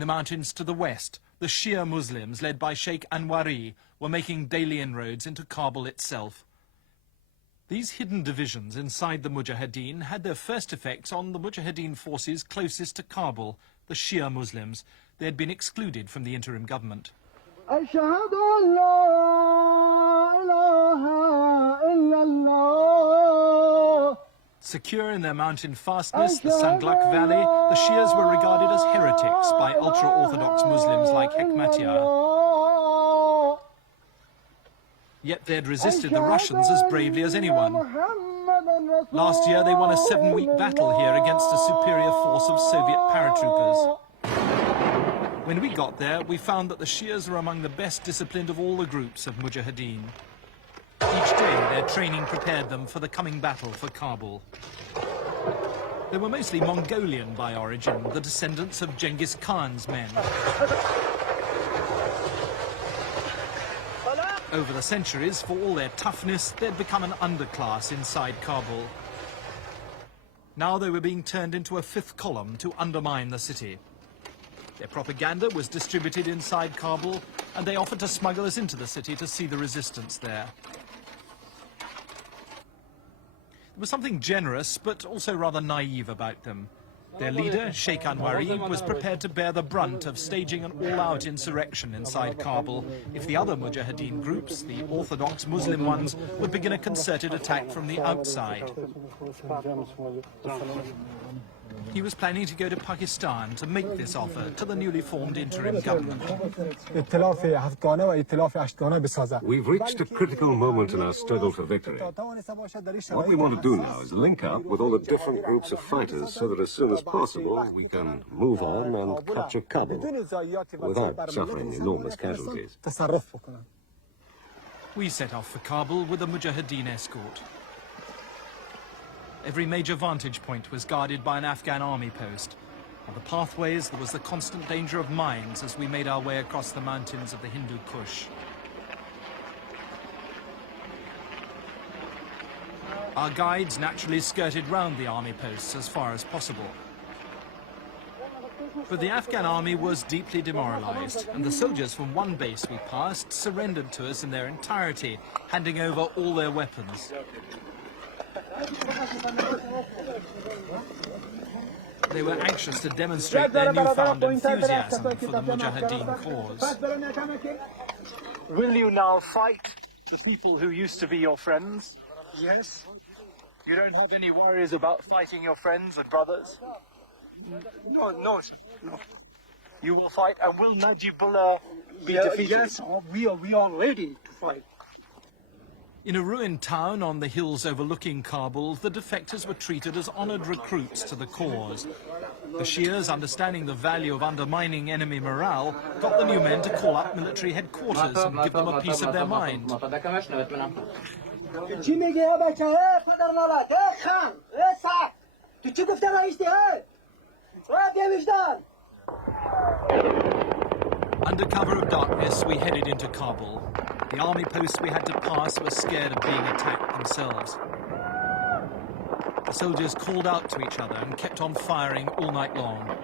In the mountains to the west, the Shia Muslims, led by Sheikh Anwari, were making daily inroads into Kabul itself. These hidden divisions inside the Mujahideen had their first effects on the Mujahideen forces closest to Kabul, the Shia Muslims. They had been excluded from the interim government. Secure in their mountain fastness, the Sanglak Valley, the Shias were regarded as heretics by ultra-Orthodox Muslims like Hekmatyar. Yet they'd resisted the Russians as bravely as anyone. Last year they won a 7-week battle here against a superior force of Soviet paratroopers. When we got there, we found that the Shias were among the best disciplined of all the groups of Mujahideen. Each day, their training prepared them for the coming battle for Kabul. They were mostly Mongolian by origin, the descendants of Genghis Khan's men. Over the centuries, for all their toughness, they'd become an underclass inside Kabul. Now they were being turned into a fifth column to undermine the city. Their propaganda was distributed inside Kabul, and they offered to smuggle us into the city to see the resistance there. There was something generous, but also rather naive about them. Their leader, Sheikh Anwari, was prepared to bear the brunt of staging an all-out insurrection inside Kabul if the other Mujahideen groups, the Orthodox Muslim ones, would begin a concerted attack from the outside. He was planning to go to Pakistan to make this offer to the newly formed interim government. We've reached a critical moment in our struggle for victory. What we want to do now is link up with all the different groups of fighters so that as soon as possible we can move on and capture Kabul without suffering enormous casualties. We set off for Kabul with a Mujahideen escort. Every major vantage point was guarded by an Afghan army post. On the pathways, there was the constant danger of mines as we made our way across the mountains of the Hindu Kush. Our guides naturally skirted round the army posts as far as possible. But the Afghan army was deeply demoralized, and the soldiers from one base we passed surrendered to us in their entirety, handing over all their weapons. They were anxious to demonstrate their newfound enthusiasm for the Mujahideen cause. Will you now fight the people who used to be your friends? Yes. You don't have any worries about fighting your friends and brothers? No. You will fight, and will Najibullah be defeated? Yes, we are ready to fight. In a ruined town on the hills overlooking Kabul, the defectors were treated as honored recruits to the cause. The Shias, understanding the value of undermining enemy morale, got the new men to call up military headquarters and give them a piece of their mind. Under cover of darkness, we headed into Kabul. The army posts we had to pass were scared of being attacked themselves. The soldiers called out to each other and kept on firing all night long.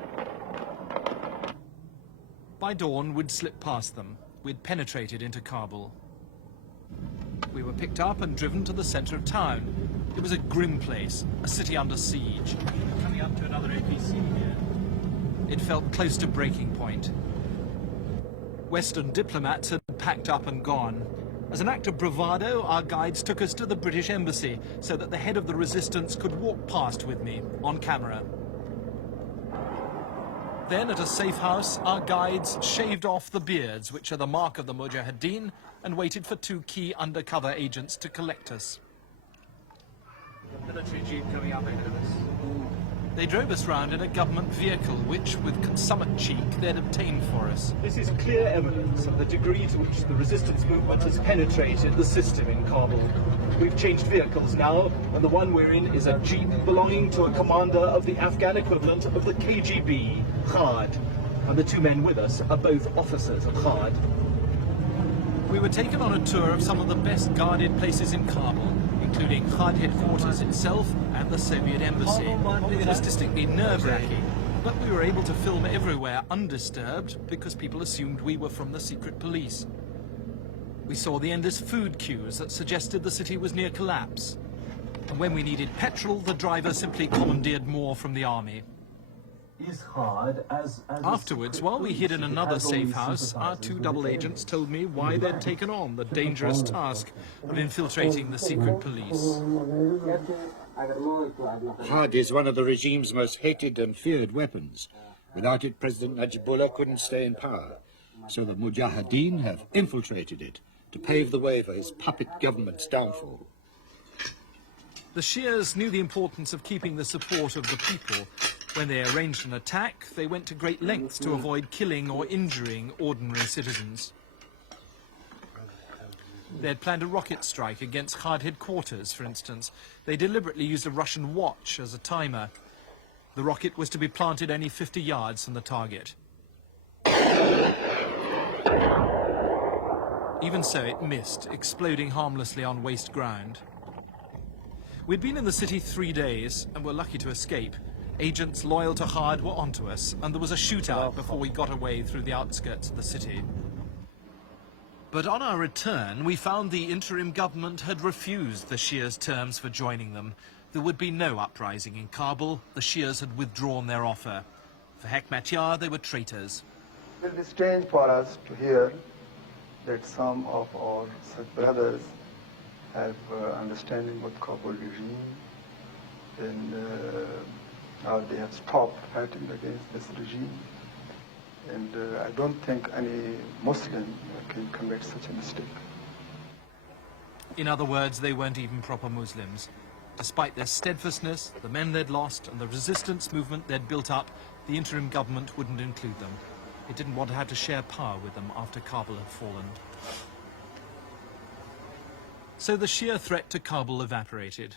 By dawn, we'd slipped past them. We'd penetrated into Kabul. We were picked up and driven to the center of town. It was a grim place, a city under siege. Coming up to another APC here. It felt close to breaking point. Western diplomats had packed up and gone. As an act of bravado, our guides took us to the British embassy so that the head of the resistance could walk past with me, on camera. Then, at a safe house, our guides shaved off the beards, which are the mark of the Mujahideen, and waited for two key undercover agents to collect us. Military jeep coming up ahead of us. They drove us round in a government vehicle, which, with consummate cheek, they'd obtained for us. This is clear evidence of the degree to which the resistance movement has penetrated the system in Kabul. We've changed vehicles now, and the one we're in is a jeep belonging to a commander of the Afghan equivalent of the KGB, Jihad. And the two men with us are both officers of Jihad. We were taken on a tour of some of the best guarded places in Kabul, including Jihad headquarters itself and the Soviet embassy. It was distinctly nerve-wracking. But we were able to film everywhere undisturbed because people assumed we were from the secret police. We saw the endless food queues that suggested the city was near collapse. And when we needed petrol, the driver simply commandeered more from the army. Afterwards, while we hid in another safe house, our two double agents told me why they'd taken on the dangerous task of infiltrating the secret police. Jihad is one of the regime's most hated and feared weapons. Without it, President Najibullah couldn't stay in power. So the Mujahideen have infiltrated it to pave the way for his puppet government's downfall. The Shias knew the importance of keeping the support of the people. When they arranged an attack, they went to great lengths to avoid killing or injuring ordinary citizens. They had planned a rocket strike against Jihad headquarters, for instance. They deliberately used a Russian watch as a timer. The rocket was to be planted only 50 yards from the target. Even so, it missed, exploding harmlessly on waste ground. We'd been in the city 3 days and were lucky to escape. Agents loyal to Jihad were onto us, and there was a shootout before we got away through the outskirts of the city. But on our return, we found the interim government had refused the Shias' terms for joining them. There would be no uprising in Kabul. The Shias had withdrawn their offer. For Hekmatyar, they were traitors. It will be strange for us to hear that some of our brothers have understanding of Kabul regime, and now they have stopped fighting against this regime. And I don't think any Muslim can commit such a mistake. In other words, they weren't even proper Muslims. Despite their steadfastness, the men they'd lost, and the resistance movement they'd built up, the interim government wouldn't include them. It didn't want to have to share power with them after Kabul had fallen. So the Shia threat to Kabul evaporated.